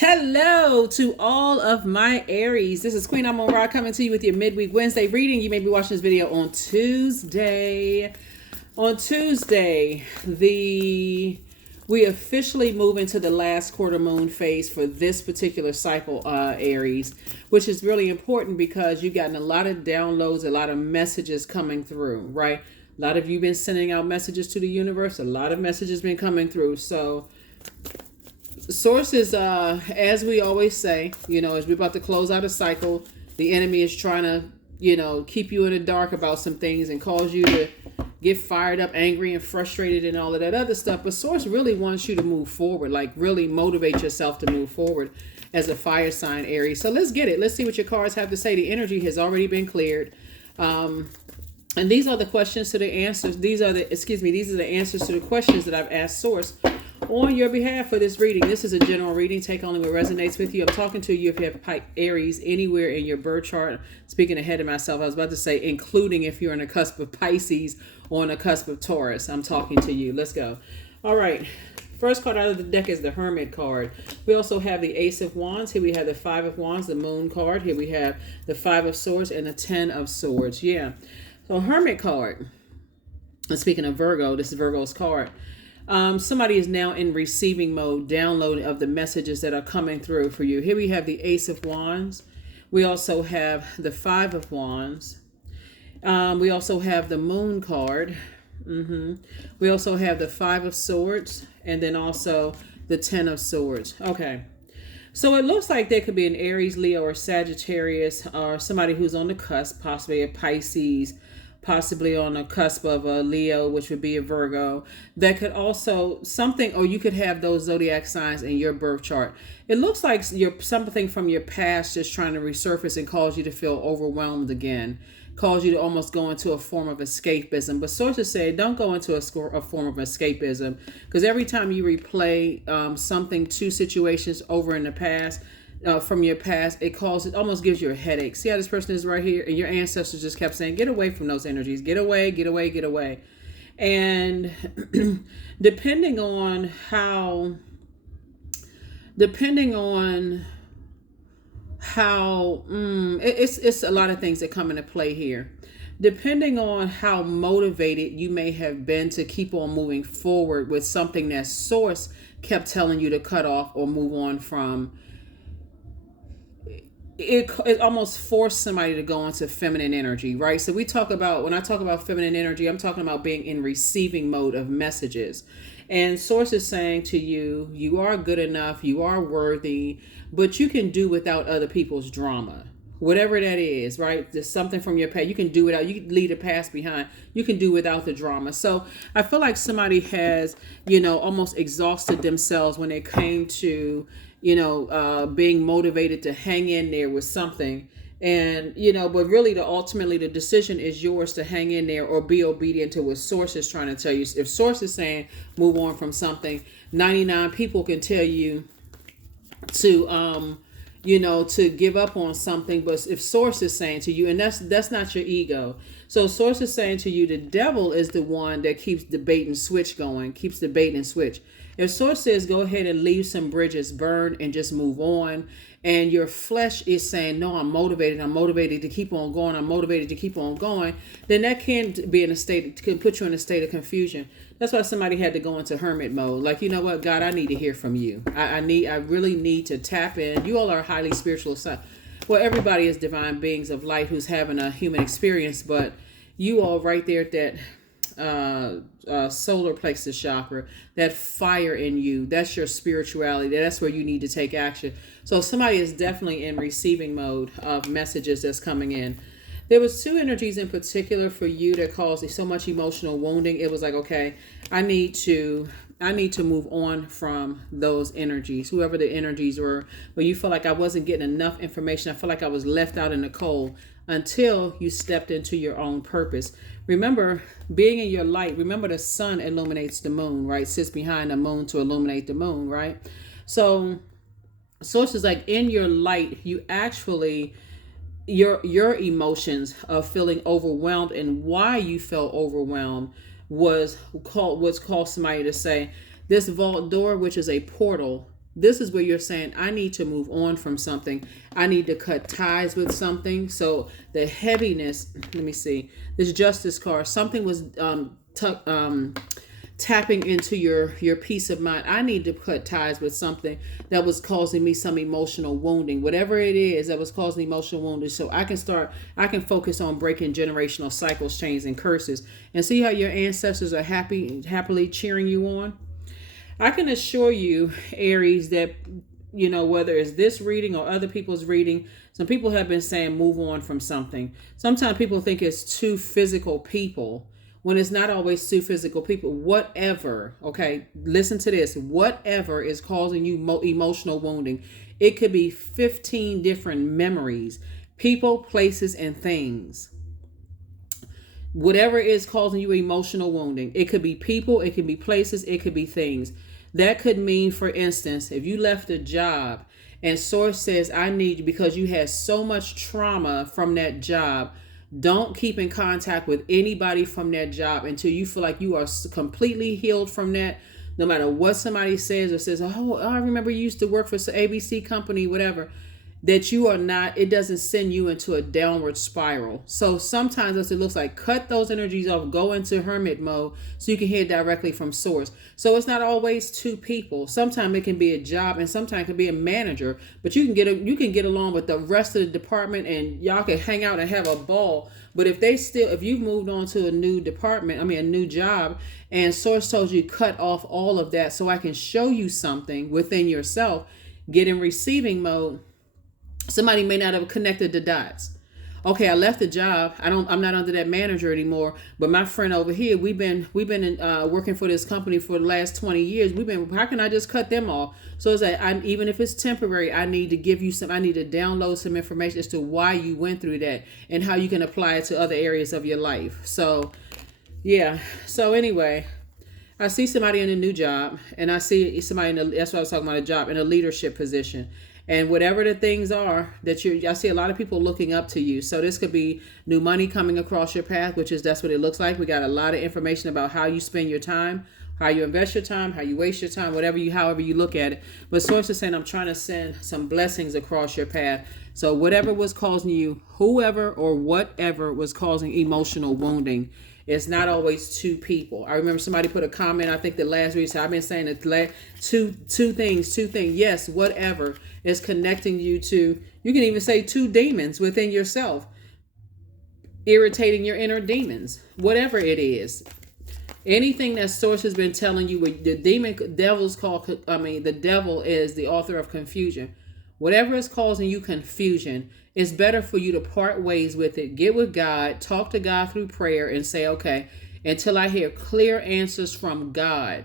Hello to all of my Aries. This is Queen Amun Ra coming to you with your midweek Wednesday reading. You may be watching this video on Tuesday. On Tuesday, we officially move into the last quarter moon phase for this particular cycle, Aries, which is really important because you've gotten a lot of downloads, a lot of messages coming through, right? A lot of you been sending out messages to the universe. A lot of messages been coming through. So sources, as we always say, as we're about to close out a cycle, the enemy is trying to, keep you in the dark about some things and cause you to get fired up, angry, and frustrated and all of that other stuff. But source really wants you to move forward, like really motivate yourself to move forward as a fire sign, Aries. So let's get it. Let's see what your cards have to say. The energy has already been cleared. And these are the questions to the answers. These are the answers to the questions that I've asked source on your behalf for this reading. This is a general reading. Take only what resonates with you. I'm talking to you if you have Aries anywhere in your birth chart. Speaking ahead of myself, I was about to say including if you're on the cusp of Pisces or on the cusp of Taurus. I'm talking to you. Let's go. All right. First card out of the deck is the Hermit card. We also have the Ace of Wands. Here we have the Five of Wands, the Moon card. Here we have the Five of Swords and the Ten of Swords. Yeah. So Hermit card. And speaking of Virgo, this is Virgo's card. Somebody is now in receiving mode, downloading of the messages that are coming through for you. Here we have the Ace of Wands. We also have the Five of Wands. We also have the Moon card. We also have the Five of Swords and then also the Ten of Swords. Okay. So it looks like there could be an Aries, Leo, or Sagittarius, or somebody who's on the cusp, possibly a Pisces, possibly on the cusp of a Leo, which would be a Virgo. That could also something, or you could have those zodiac signs in your birth chart. It looks like something from your past just trying to resurface and cause you to feel overwhelmed again, cause you to almost go into a form of escapism. But sources say don't go into a form of escapism, because every time you replay two situations over in the past, from your past, it almost gives you a headache. See how this person is right here, and your ancestors just kept saying, get away from those energies, get away, get away, get away. And depending on how it's a lot of things that come into play here. Depending on how motivated you may have been to keep on moving forward with something that source kept telling you to cut off or move on from, it almost forced somebody to go into feminine energy, right? So when I talk about feminine energy, I'm talking about being in receiving mode of messages. And source is saying to you, you are good enough, you are worthy, but you can do without other people's drama. Whatever that is, right? There's something from your past. You can do without, you can leave the past behind. You can do without the drama. So I feel like somebody has, almost exhausted themselves when it came to, being motivated to hang in there with something. And, but really ultimately the decision is yours to hang in there or be obedient to what source is trying to tell you. If source is saying move on from something, 99 people can tell you to, to give up on something. But if source is saying to you, and that's not your ego. So source is saying to you, the devil is the one that keeps the bait and switch going, keeps the bait and switch. If source says go ahead and leave some bridges burned and just move on, and your flesh is saying, no, I'm motivated to keep on going, I'm motivated to keep on going, then that can put you in a state of confusion. That's why somebody had to go into hermit mode. Like, you know what, God, I need to hear from you. I really need to tap in. You all are highly spiritual. Well, everybody is divine beings of light who's having a human experience, but you all right there at that solar plexus chakra, that fire in you, that's your spirituality. That's where you need to take action. So somebody is definitely in receiving mode of messages that's coming in. There was two energies in particular for you that caused so much emotional wounding. It was like, okay, I need to move on from those energies, whoever the energies were, but you feel like I wasn't getting enough information. I feel like I was left out in the cold until you stepped into your own purpose. Remember, being in your light, remember the sun illuminates the moon, right? Sits behind the moon to illuminate the moon, right? So sources like in your light, you actually, your emotions of feeling overwhelmed and why you felt overwhelmed was caused somebody to say, this vault door, which is a portal, This is where you're saying, I need to move on from something. I need to cut ties with something. So the heaviness, let me see, this justice card, something was tapping into your peace of mind. I need to cut ties with something that was causing me some emotional wounding, whatever it is that was causing emotional wounding, so I can focus on breaking generational cycles, chains, and curses, and see how your ancestors are happily cheering you on. I can assure you, Aries, that whether it's this reading or other people's reading, some people have been saying move on from something. Sometimes people think it's two physical people, when it's not always two physical people. Whatever, okay, listen to this, whatever is causing you emotional wounding, it could be 15 different memories, people, places, and things. Whatever is causing you emotional wounding, it could be people, it could be places, it could be things. That could mean, for instance, if you left a job and source says, I need you because you had so much trauma from that job, don't keep in contact with anybody from that job until you feel like you are completely healed from that. No matter what somebody says or says, oh, I remember you used to work for ABC company, whatever, that you are not, it doesn't send you into a downward spiral. So sometimes as it looks like, cut those energies off, go into hermit mode so you can hear directly from source. So it's not always two people. Sometimes it can be a job, and sometimes it can be a manager, but you can get along with the rest of the department and y'all can hang out and have a ball. But if you've moved on to a new department, a new job, and source told you cut off all of that so I can show you something within yourself, get in receiving mode. Somebody may not have connected the dots. Okay, I left the job. I'm not under that manager anymore. But my friend over here, we've been working for this company for the last 20 years. How can I just cut them off? So it's like, even if it's temporary, I need to download some information as to why you went through that and how you can apply it to other areas of your life. So, yeah. So anyway, I see somebody in a new job, and I see somebody that's what I was talking about, a job in a leadership position. And whatever the things are that I see a lot of people looking up to you. So this could be new money coming across your path, that's what it looks like. We got a lot of information about how you spend your time, how you invest your time, how you waste your time, however you look at it. But source is saying, I'm trying to send some blessings across your path. So whatever was causing you, whoever or whatever was causing emotional wounding, it's not always two people. I remember somebody put a comment, I think the last week, so I've been saying that two things. Yes, whatever is connecting you to, you can even say two demons within yourself, irritating your inner demons, whatever it is. Anything that source has been telling you, the devil is the author of confusion. Whatever is causing you confusion, it's better for you to part ways with it. Get with God, talk to God through prayer, and say, okay, until I hear clear answers from God,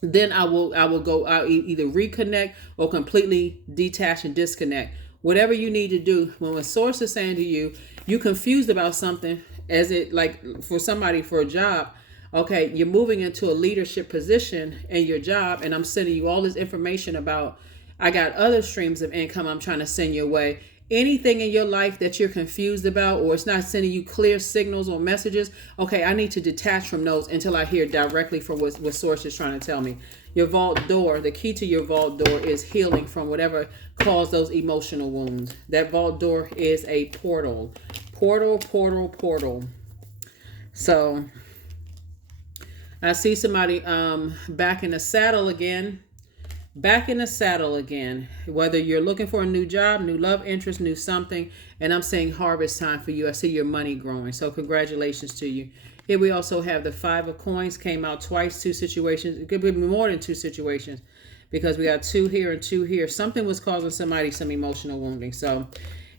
then I'll either reconnect or completely detach and disconnect. Whatever you need to do. When a source is saying to you, you confused about something, as it like for somebody for a job, okay, you're moving into a leadership position in your job, and I'm sending you all this information about, I got other streams of income I'm trying to send your way. Anything in your life that you're confused about, or it's not sending you clear signals or messages, okay, I need to detach from those until I hear directly from what source is trying to tell me. Your vault door, the key to your vault door is healing from whatever caused those emotional wounds. That vault door is a portal. Portal. So I see somebody back in the saddle again. Whether you're looking for a new job, new love interest, new something, and I'm saying harvest time for you. I see your money growing, so congratulations to you. Here we also have the 5 of coins, came out twice, 2 situations. It could be more than 2 situations because we got 2 here and 2 here. Something was causing somebody some emotional wounding. So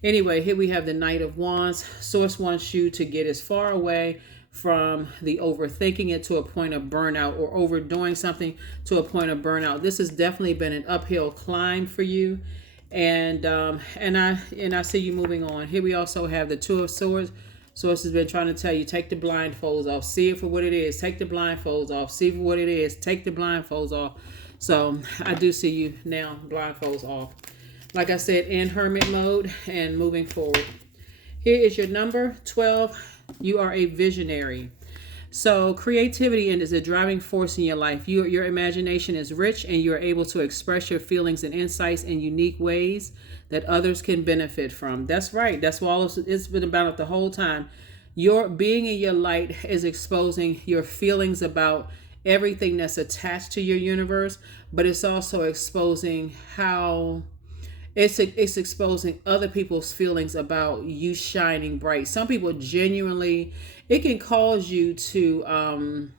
anyway, here we have the Knight of Wands. Source wants you to get as far away from the overthinking it to a point of burnout, or overdoing something to a point of burnout. This has definitely been an uphill climb for you, and I see you moving on. Here we also have the 2 of Swords. Source has been trying to tell you, take the blindfolds off, see it for what it is. Take the blindfolds off, see for what it is. Take the blindfolds off. So I do see you now, blindfolds off. Like I said, in hermit mode and moving forward. Here is your number 12. You are a visionary. So creativity is a driving force in your life. Your imagination is rich, and you're able to express your feelings and insights in unique ways that others can benefit from. That's right. That's what all it's been about the whole time. Your being in your light is exposing your feelings about everything that's attached to your universe, but it's also exposing how it's exposing other people's feelings about you shining bright. Some people genuinely, it can cause you to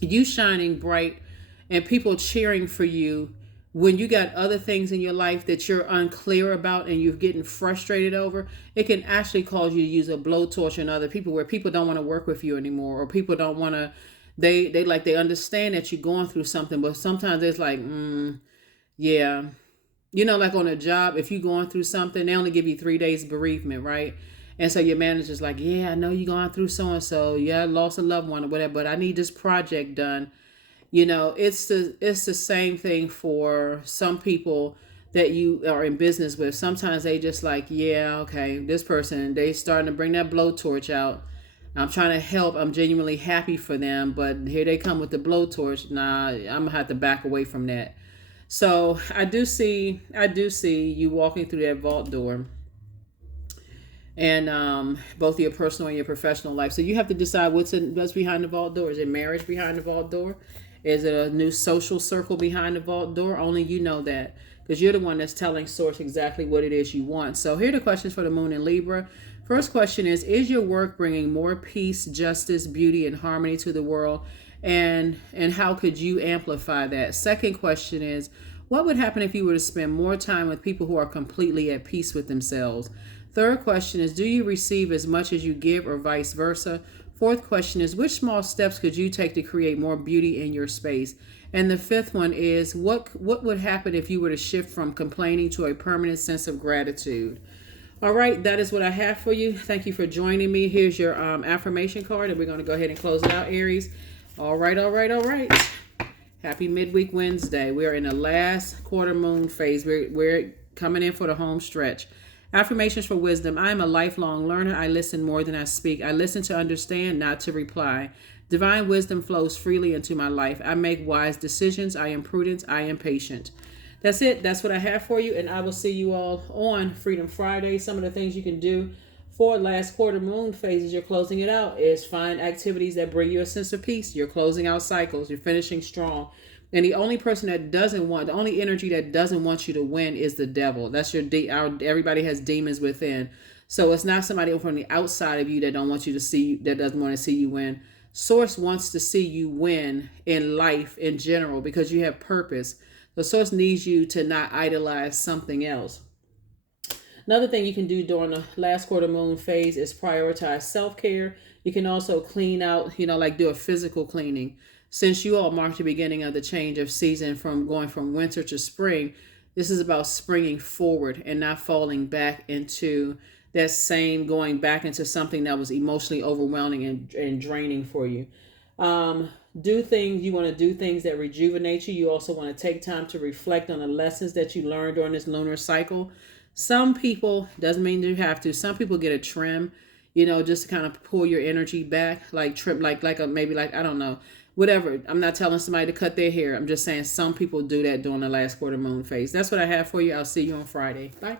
you shining bright and people cheering for you when you got other things in your life that you're unclear about and you're getting frustrated over. It can actually cause you to use a blowtorch on other people, where people don't want to work with you anymore, or people don't want to, they understand that you're going through something, but sometimes it's like, yeah. Like on a job, if you're going through something, they only give you 3 days bereavement, right? And so your manager's like, yeah, I know you're going through so and so. Yeah, I lost a loved one or whatever, but I need this project done. It's the same thing for some people that you are in business with. Sometimes they just like, yeah, okay, this person, they starting to bring that blowtorch out. I'm trying to help. I'm genuinely happy for them, but here they come with the blowtorch. Nah, I'm gonna have to back away from that. So I do see you walking through that vault door, and both your personal and your professional life. So you have to decide what's behind the vault door. Is it marriage behind the vault door? Is it a new social circle behind the vault door? Only you know that, because you're the one that's telling Source exactly what it is you want. So here are the questions for the Moon in Libra. First question is your work bringing more peace, justice, beauty, and harmony to the world? And how could you amplify that? Second question is, what would happen if you were to spend more time with people who are completely at peace with themselves? Third question is, do you receive as much as you give, or vice versa? Fourth question is, which small steps could you take to create more beauty in your space? And the fifth one is, what would happen if you were to shift from complaining to a permanent sense of gratitude? All right, that is what I have for you. Thank you for joining me. Here's your affirmation card, and we're going to go ahead and close it out, Aries. All right. Happy midweek Wednesday. We are in the last quarter moon phase. We're coming in for the home stretch. Affirmations for wisdom. I am a lifelong learner. I listen more than I speak. I listen to understand, not to reply. Divine wisdom flows freely into my life. I make wise decisions. I am prudent. I am patient. That's it. That's what I have for you. And I will see you all on Freedom Friday. Some of the things you can do for last quarter moon phases, you're closing it out, is find activities that bring you a sense of peace. You're closing out cycles. You're finishing strong. And the only person that the only energy that doesn't want you to win is the devil. That's everybody has demons within. So it's not somebody from the outside of you that don't want you to see, that doesn't want to see you win. Source wants to see you win in life in general, because you have purpose. The source needs you to not idolize something else. Another thing you can do during the last quarter moon phase is prioritize self-care. You can also clean out, like do a physical cleaning. Since you all mark the beginning of the change of season from going from winter to spring, this is about springing forward and not falling back into that same, going back into something that was emotionally overwhelming and draining for you. You want to do things that rejuvenate you. You also want to take time to reflect on the lessons that you learned during this lunar cycle. Some people, doesn't mean you have to, some people get a trim, just to kind of pull your energy back, like trim, I don't know, whatever. I'm not telling somebody to cut their hair. I'm just saying some people do that during the last quarter moon phase. That's what I have for you. I'll see you on Friday. Bye.